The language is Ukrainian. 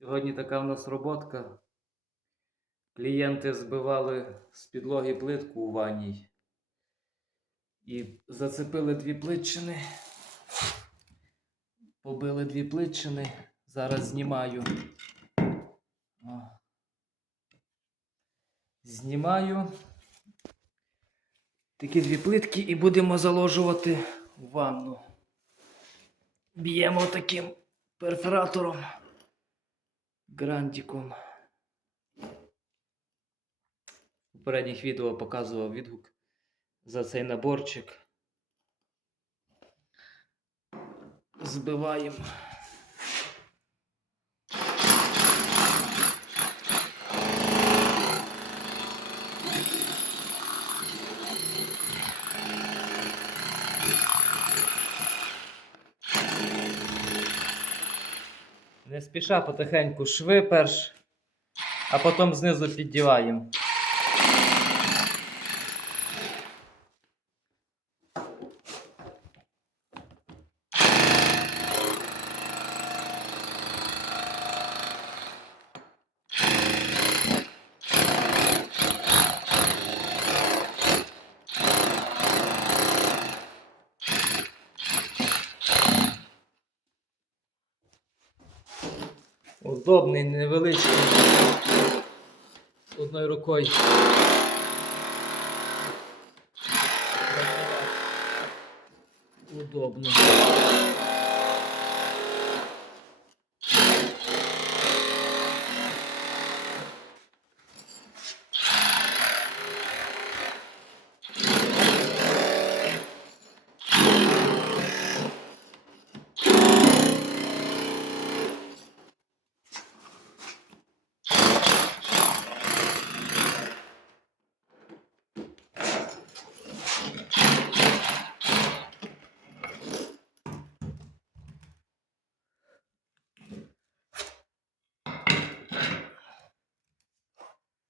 Сьогодні така в нас роботка. Клієнти збивали з підлоги плитку у ванній і зацепили дві плитчини. Побили дві плитчини. Зараз знімаю. О. Знімаю такі дві плитки і будемо заложувати ванну. Б'ємо таким перфоратором. Грантиком. У попередніх відео показував відгук за цей наборчик. Збиваємо. Не спіша потихеньку шви перш, а потім знизу піддіваємо. Удобний, невеличкий. Одною рукою. Удобно.